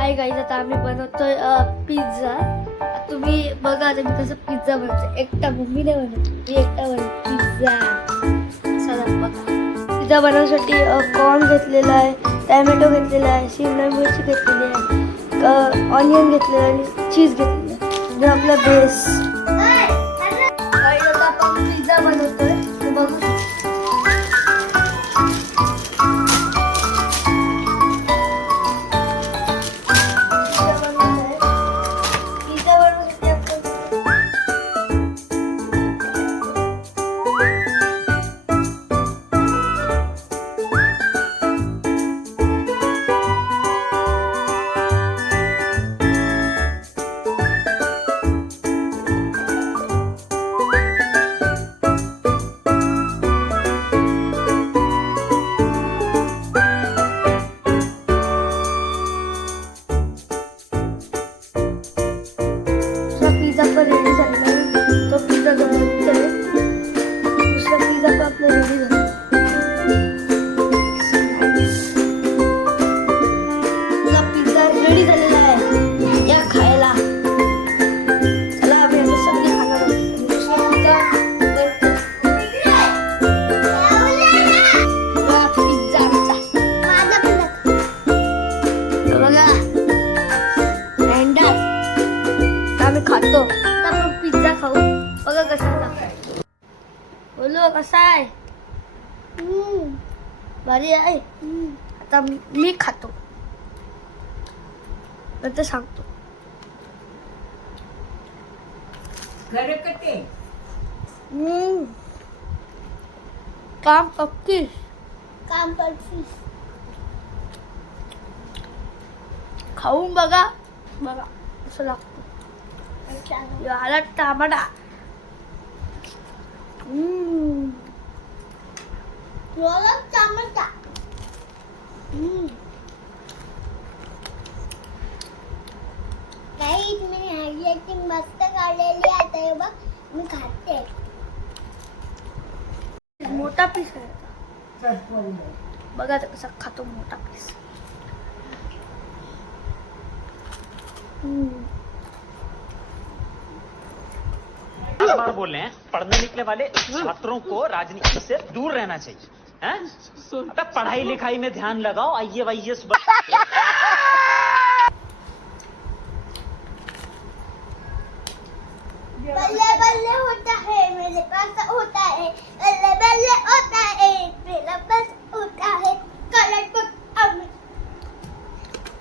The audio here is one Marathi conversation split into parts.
हाय गाईज आता आम्ही बनवतोय पिझ्झा तुम्ही बघा आता मी कसं पिझ्झा बनवतो. एकटा मम्मी नाही बनवत. मी एकटा बनवतो. पिझ्झा चला बघा. पिझ्झा बनवण्यासाठी कॉर्न घेतलेला आहे टॅमॅटो घेतलेला आहे शिमला मिरची घेतलेली आहे ऑनियन घेतलेलं आहे आणि चीज घेतलेलं आहे. म्हणजे आपला बेस दुसरा रेडी झालेला आहे तो पिझ्झा जवळ बनतोय दुसरा पिझ्झा पण. आपला रेडी झाला आपला बघा कसा लागतो बोलो कसा आहे? भारी आहे. आता मी खातो. नंतर सांगतो. गरकटे हम्म. काम पक्की काम करतीस खाऊन बघा. बघा कसं लागतो. आला टमाटा हम्म. रोला टमाटा हम्म. काही मी मस्त काढलेली आहे तर बघ मी खाते मोठा पीस आहे बघा आता कसा खातो मोठा पीस बार बार बोल रहे हैं पढ़ने निकले वाले छात्रों को राजनीति से दूर रहना चाहिए हैं? पढ़ाई लिखाई में ध्यान लगाओ आइए वाइए बल्ले बल्ले होता है मेरे पास होता है। बल्ले बल्ले होता है मेरा पास होता है। कलर अब।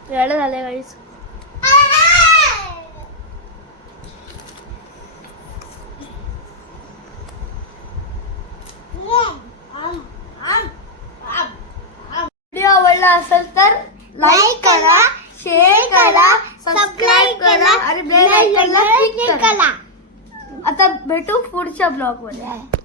वेळ झाले गाईस आवडला असेल तर लाईक करा शेअर करा सबस्क्राईब करा आणि बेल आयकॉनला क्लिक करा. आता भेटू पुढच्या ब्लॉगमध्ये.